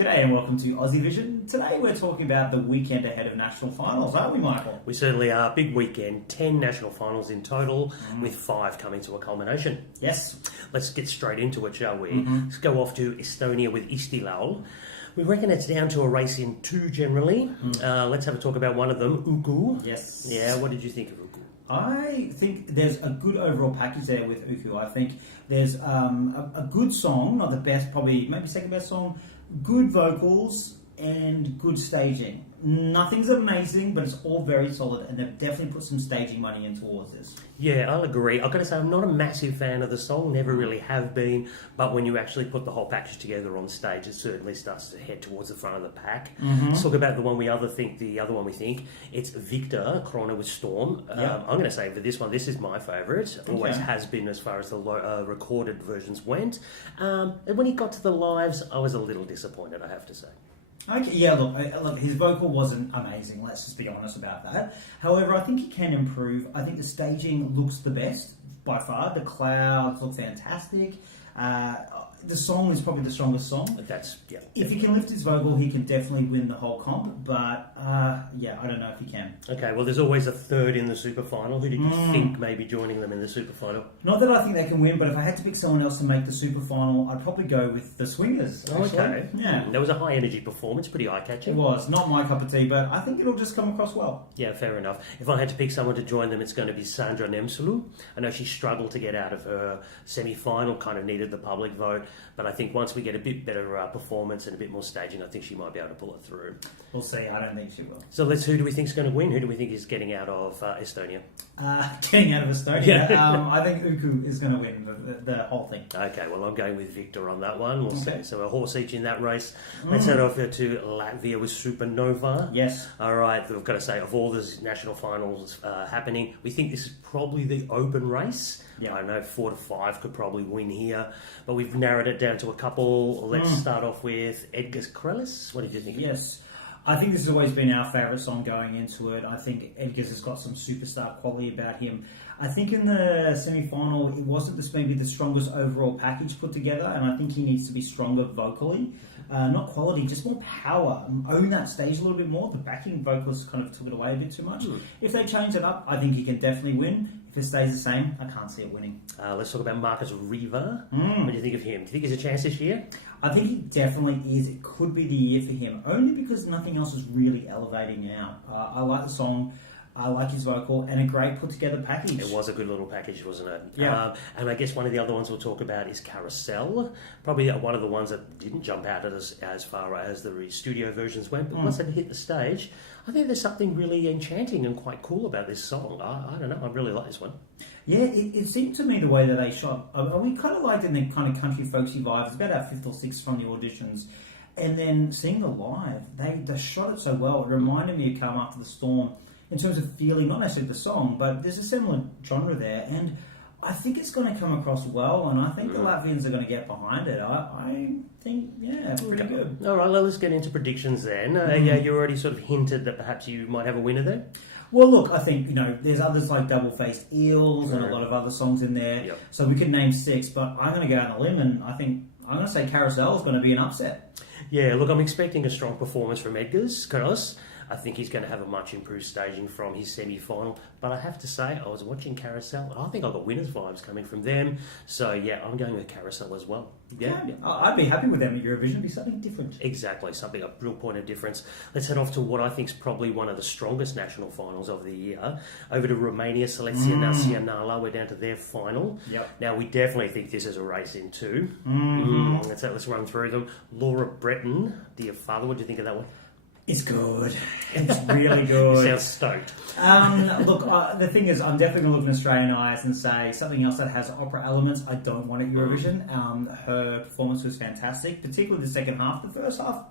G'day and welcome to Aussie Vision. Today we're talking about the weekend ahead of national finals, aren't we, Michael? We certainly are. Big weekend, 10 national finals in total, with 5 coming to a culmination. Yes. Let's get straight into it, shall we? Let's go off to Estonia with Istilaul. We reckon it's down to a race in 2 generally. Let's have a talk about one of them, Uku. Yes. Yeah, what did you think of Uku? I think there's a good overall package there with Uku. I think there's a good song, not the best, probably maybe second best song, good vocals and good staging. Nothing's amazing, but it's all very solid, and they've definitely put some staging money in towards this. Yeah, I'll agree. I've got to say, I'm not a massive fan of the song, never really have been, but when you actually put the whole package together on stage, it certainly starts to head towards the front of the pack. Let's talk about the other one we think. It's Victor, Corona with Storm. I'm going to say for this one, this is my favourite. Always has been as far as the recorded versions went. And when he got to the lives, I was a little disappointed, I have to say. Okay, yeah, look, his vocal wasn't amazing, let's just be honest about that. However, I think he can improve. I think the staging looks the best, by far. The clouds look fantastic. The song is probably the strongest song. If he can lift his vocal, he can definitely win the whole comp, but I don't know if he can. Okay, well, there's always a third in the super final. Who did you think may be joining them in the super final? Not that I think they can win, but if I had to pick someone else to make the super final, I'd probably go with the Swingers. Actually. Okay. Yeah. There was a high energy performance, pretty eye-catching. It was. Not my cup of tea, but I think it'll just come across well. Yeah, fair enough. If I had to pick someone to join them, it's going to be Sandra Nemsulu. I know she struggled to get out of her semi-final, kind of needed the public vote, but I think once we get a bit better performance and a bit more staging, I think she might be able to pull it through. We'll see. I don't think she will. So who do we think is going to win? Who do we think is getting out of Estonia? Getting out of Estonia? I think Uku is going to win the whole thing. Okay, well, I'm going with Victor on that one. We'll see. So a horse each in that race. Let's head over to Latvia with Supernova. Yes. All right, we've got to say, of all the national finals happening, we think this is probably the open race. Yeah. I know 4 to 5 could probably win here, but we've narrowed it down to a couple. Let's start off with Edgar Krelis. What did you think? Yes. I think this has always been our favourite song going into it. I think Edgar's has got some superstar quality about him. I think in the semi-final, it wasn't maybe the strongest overall package put together, and I think he needs to be stronger vocally. Not quality, just more power. Own that stage a little bit more. The backing vocals kind of took it away a bit too much. If they change it up, I think he can definitely win. If it stays the same, I can't see it winning. Let's talk about Marcus Riva. What do you think of him? Do you think he's a chance this year? I think he definitely is. It could be the year for him, only because nothing else is really elevating now. I like the song. I like his vocal, and a great put-together package. It was a good little package, wasn't it? Yeah. And I guess one of the other ones we'll talk about is Carousel. Probably one of the ones that didn't jump out at us as far as the studio versions went, but once it hit the stage, I think there's something really enchanting and quite cool about this song. I don't know, I really like this one. Yeah, it seemed to me the way that they shot. We kind of liked it in the kind of country folksy vibe. It's about our 5th or 6th from the auditions. And then seeing the live, they shot it so well. It reminded me of Calm After the Storm in terms of feeling, not necessarily the song, but there's a similar genre there. And I think it's going to come across well, and I think the Latvians are going to get behind it. I think, pretty good. All right, let's get into predictions then. You already sort of hinted that perhaps you might have a winner there. Well, look, I think, there's others like Double-Faced Eels and a lot of other songs in there. Yep. So we could name 6, but I'm going to go out on a limb, and I think I'm going to say Carousel is going to be an upset. Yeah, look, I'm expecting a strong performance from Edgar's Krelis. I think he's going to have a much improved staging from his semi-final. But I have to say, I was watching Carousel, and I think I got winners' vibes coming from them. So, I'm going with Carousel as well. Yeah. I'd be happy with them at Eurovision. It'd be something different. Exactly, a real point of difference. Let's head off to what I think is probably one of the strongest national finals of the year. Over to Romania, Selecția Națională. We're down to their final. Yep. Now, we definitely think this is a race in 2. Let's run through them. Laura Breton, Dear Father, what do you think of that one? It's good. It's really good. You sound stoked. Look, the thing is, I'm definitely going to look in Australian eyes and say something else that has opera elements I don't want at Eurovision. Her performance was fantastic, particularly the second half. The first half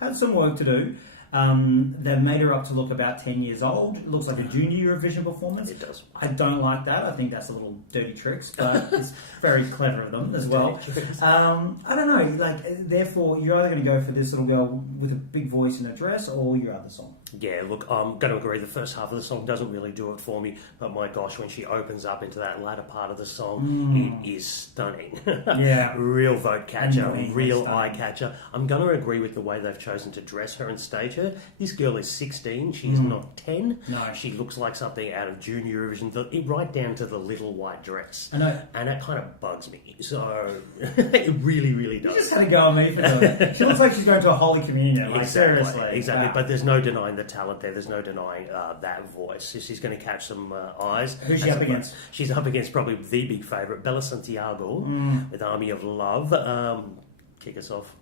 had some work to do. They've made her up to look about 10 years old. It looks like a junior Eurovision performance. It does. I don't like that. I think that's a little dirty tricks, but it's very clever of them as well. I don't know. Like, therefore, you're either going to go for this little girl with a big voice and a dress, or your other song. Yeah, look, I'm going to agree. The first half of the song doesn't really do it for me, but my gosh, when she opens up into that latter part of the song, it is stunning. Yeah. Real vote catcher, real stunning. eye catcher. I'm going to agree with the way they've chosen to dress her and stage her. This girl is 16. She's not 10. No. She looks like something out of Junior Eurovision, right down to the little white dress. I know. And that kind of bugs me. So it really, really does. You just had to go on me for doing. She looks like she's going to a Holy Communion. Like, seriously. Exactly. But there's no denying the talent there. There's no denying that voice. She's going to catch some eyes. Who's she up against? She's up against probably the big favourite, Bella Santiago, with Army of Love. Kick us off.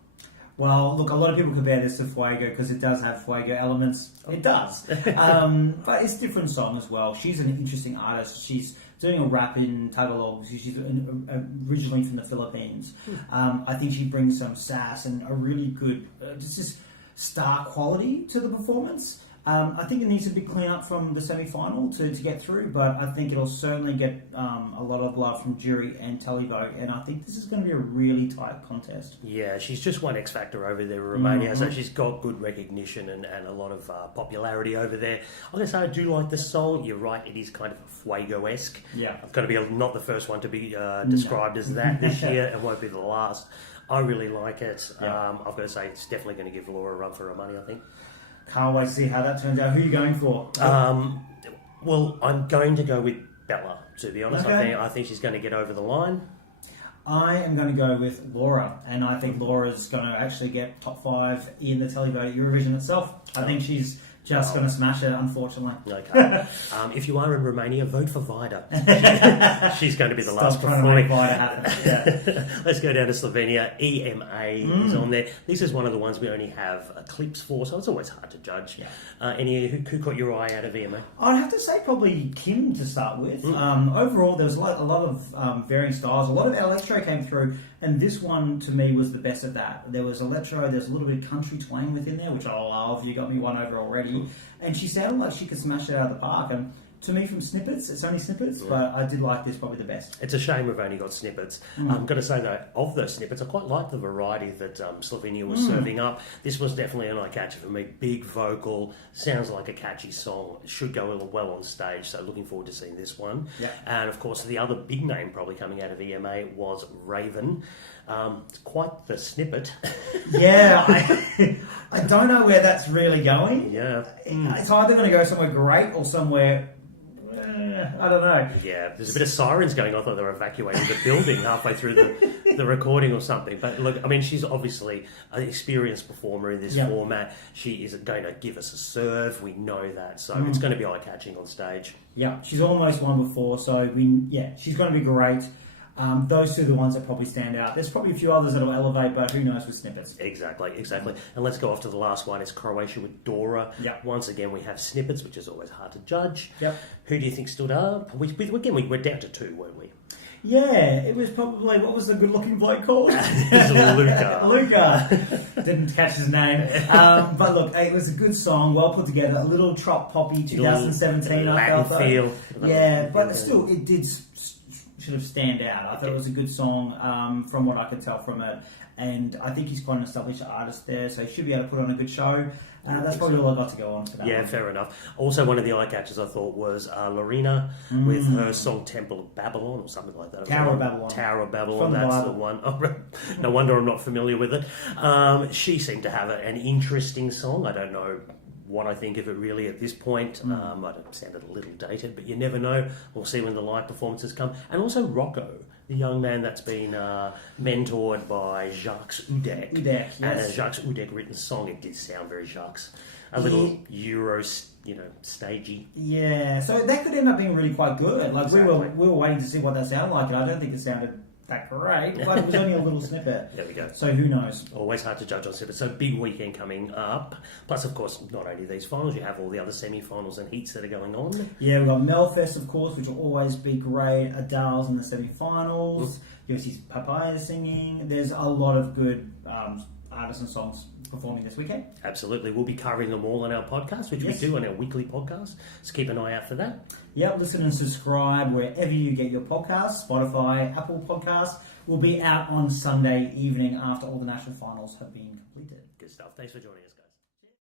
Well, look, a lot of people compare this to Fuego because it does have Fuego elements. It does. But it's a different song as well. She's an interesting artist. She's doing a rap in Tagalog. She's originally from the Philippines. I think she brings some sass and a really good, just star quality to the performance. I think it needs a big clean up from the semi-final to get through, but I think it'll certainly get a lot of love from jury and televote, and I think this is going to be a really tight contest. Yeah, she's just one X factor over there in Romania, so she's got good recognition and a lot of popularity over there. I guess I do like the song. You're right, it is kind of Fuego-esque. Yeah. It's going to be not the first one to be described as that this year, and won't be the last. I really like it. Yeah. I've got to say, it's definitely going to give Laura a run for her money, I think. Can't wait to see how that turns out. Who are you going for? Well, I'm going to go with Bella, to be honest. Okay. I think she's going to get over the line. I am going to go with Laura, and I think Laura's going to actually get top 5 in the televote Eurovision itself. I think she's just going to smash it, unfortunately. Okay. If you are in Romania, vote for Vida. She's going to be the last Stop trying to make performing. Vida happen. Yeah. Let's go down to Slovenia. EMA is on there. This is one of the ones we only have clips for, so it's always hard to judge. Yeah. Who caught your eye out of EMA? I'd have to say probably Kim to start with. Overall, there was a lot of varying styles. A lot of electro came through, and this one to me was the best of that. There was electro, there's a little bit of country twang within there, which I love. You got me one over already. And she sounded like she could smash it out of the park. And to me, from snippets, it's only snippets, but I did like this probably the best. It's a shame we've only got snippets. I've got to say, though, of those snippets, I quite like the variety that Slovenia was serving up. This was definitely an eye-catcher for me. Big vocal, sounds like a catchy song. It should go well on stage, so looking forward to seeing this one. Yeah. And, of course, the other big name probably coming out of EMA was Raven. It's quite the snippet. Yeah, I don't know where that's really going. Yeah. It's either going to go somewhere great or somewhere... I don't know. Yeah, there's a bit of sirens going on. I thought they were evacuating the building halfway through the recording or something. But look, I mean, she's obviously an experienced performer in this format. She is going to give us a serve. We know that. So it's going to be eye-catching on stage. Yeah, she's almost won before. So, she's going to be great. Those two are the ones that probably stand out. There's probably a few others that'll elevate, but who knows with snippets. Exactly. And let's go off to the last one. It's Croatia with Dora. Yep. Once again, we have snippets, which is always hard to judge. Yep. Who do you think stood up? We were down to 2, weren't we? Yeah, it was probably, what was the good-looking bloke called? Luca. Luca. Didn't catch his name. But look, it was a good song, well put together, a little trop poppy, 2017, I felt. Latin feel. Yeah, but still, it did sort of stand out. I thought it was a good song from what I could tell from it, and I think he's quite an established artist there, so he should be able to put on a good show. That's probably all I got to go on for that. Yeah, one. fair enough. Also, one of the eye catchers I thought was Lorena with her song Temple of Babylon or something like that. Tower of Babylon. Tower of Babylon, From the that's Bible. the one. Oh, no wonder I'm not familiar with it. She seemed to have an interesting song. I don't know what I think of it really at this point. It sounded a little dated, but you never know. We'll see when the live performances come. And also Rocco, the young man that's been mentored by Jacques Udek. Yes. And a Jacques Udek written song, it did sound very Jacques. A little Euro, stagey. Yeah, so that could end up being really quite good. Like Exactly. we were waiting to see what that sounded like, and I don't think it sounded that great, but it was only a little snippet. There we go. So who knows? Always hard to judge on snippets. So big weekend coming up. Plus, of course, not only these finals, you have all the other semi-finals and heats that are going on. Yeah, we've got Melfest, of course, which will always be great. Adele's in the semi-finals. Yossi's Papaya singing. There's a lot of good artists and songs performing this weekend. Absolutely. We'll be covering them all on our podcast, which we do on our weekly podcast. So keep an eye out for that. Yeah, listen and subscribe wherever you get your podcasts. Spotify, Apple Podcasts. Will be out on Sunday evening after all the national finals have been completed. Good stuff. Thanks for joining us.